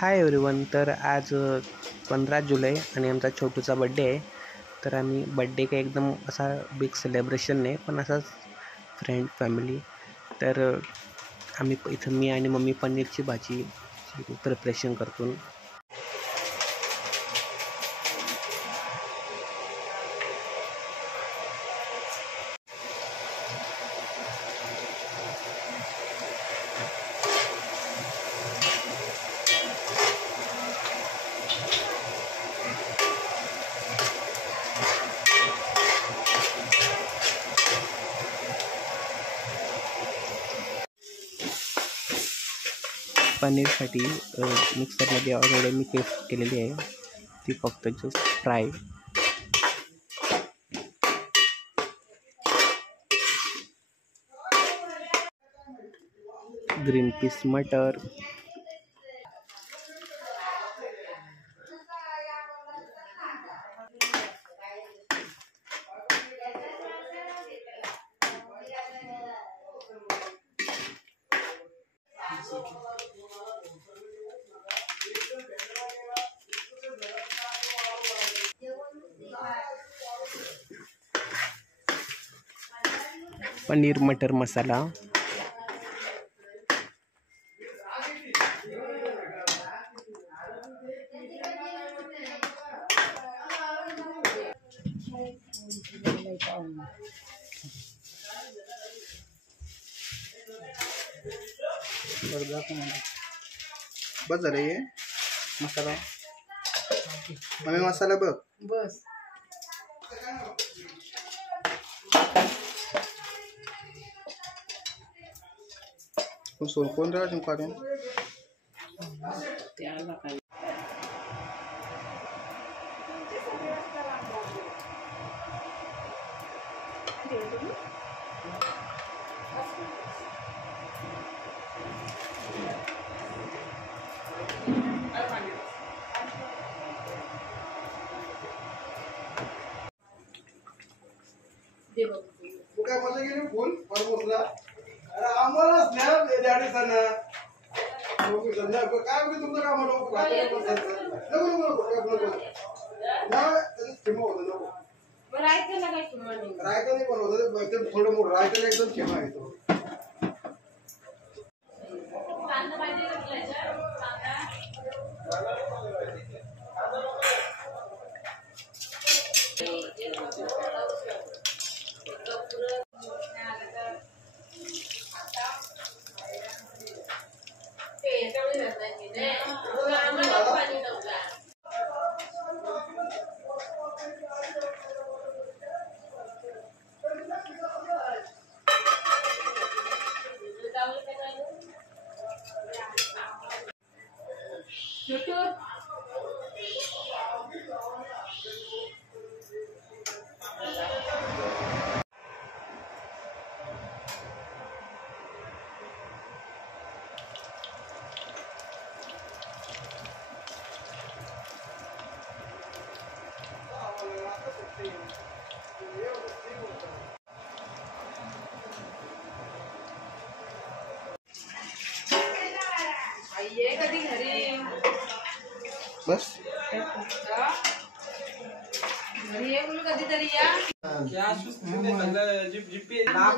Hi everyone. तर आज 15 जुलै आणि आमचा छोटूचा बड्डे आहे. तर आम्ही बड्डे काही एकदम असा बिग सेलिब्रेशन नाही, पण असाच फ्रेंड फॅमिली. तर आम्ही इथं मी आणि मम्मी पनीरची भाजी प्रिपरेशन करतो. पनीरसाठी मिक्सरमध्ये ऑलरेडी मी पेस्ट केलेली आहे, ती फक्त जस्ट फ्राय. ग्रीन पीस मटर, पनीर मटर मसाला, बस झालं हे मसाला. मम्मी मसाला बघ बस. कोण राहा काढून त्याला काय तू काय मजा गेली फुल फॉर्मोसला. अरे आम्हालाच न्या डॅडी सर ना काय म्हणजे तुमचं काम नको रायचं नाही बनवत थोडं मोठं रायचं एकदम खेमा येतो. कधी घरी बस घरी ये बोलू कधीतरी या. मला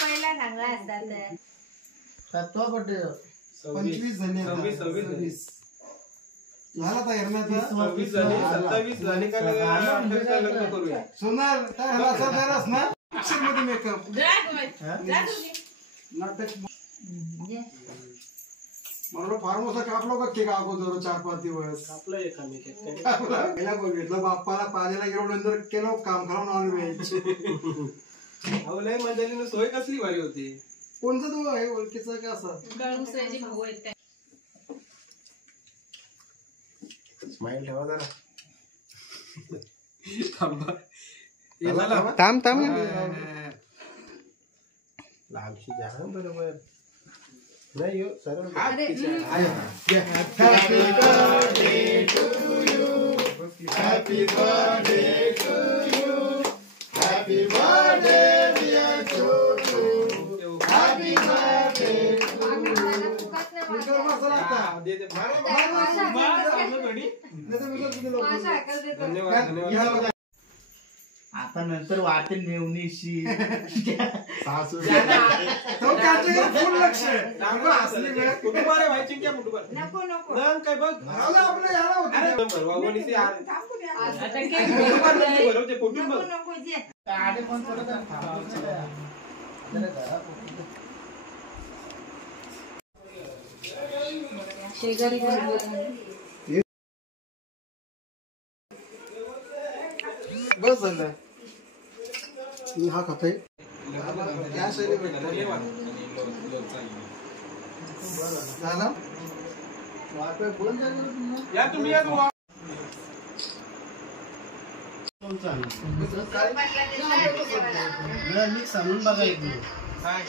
पहिला सांगला असता तर 25 झाले झाला तयार ना. 26 झाले 27 झाले का लग्न करूया. सोनार काय झाला असा तयारच ना पिक्चर मध्ये मेकअप नाटक मला फार्मोसा कापलो का केक अगोदर 4-5 दिवस आपलं एकामेक पहिला बघितलं बाप्पाला पाण्याला गेलो नंतर केलं काम करा नॉनव्हेज. अहो लय मजालीनं सोय कसली भारी होती. कोणचा तो आहे ओळखीचा का असा भाऊ आहेत. स्माइल ठेवा जरा. थांब लालशी जा बरोबर नाही सरळ. Happy birthday to you. Happy birthday to you. Happy birthday dear Chotu. Happy birthday to you. जे ते मारा, काय मारा, मारा? मारा. चांगलं थोडी. नाही तर मी किती लवकर माझं ऐकायला देतात. धन्यवाद धन्यवाद आता नंतर वाटेल नेवणीशी सासू तो त्याच्याकडे फुल लक्ष आहे. आपण हसली वेळ. कुटुंबाला व्हायची क्या कुटुंबाला नको नको नंग काय बघ झालं आपलं याला होतं. अरे भरवावणी ते आता काय कुटुंबाला भरवते कुटुंब नको नको जे आडे पण थोडं थांबवलं. शेजारी बस झालं मी हा खातोय गॅस झाला बोलून जायचं तुम्हाला या तुम्ही या तुम्हा मी सांगून बघा एक मिनिट. काय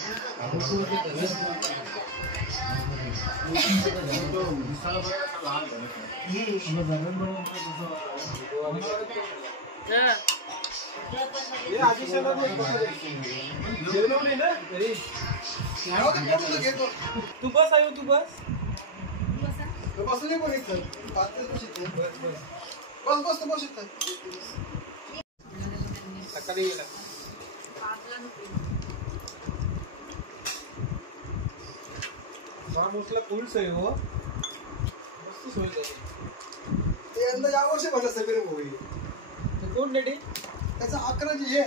हे आजीशाला जेवण ना घरी घेतो तू बस आयो तू बस बसू नये कोणी इथं. पाच बस इथं. बस बस तू बस इथं. सकाळी गेला माणूसला फुल सोय हो मस्त सोय झाली. ते यंदा यावर्षी भरलं सगळे होई कोण रेडी त्याचं 11 जी हे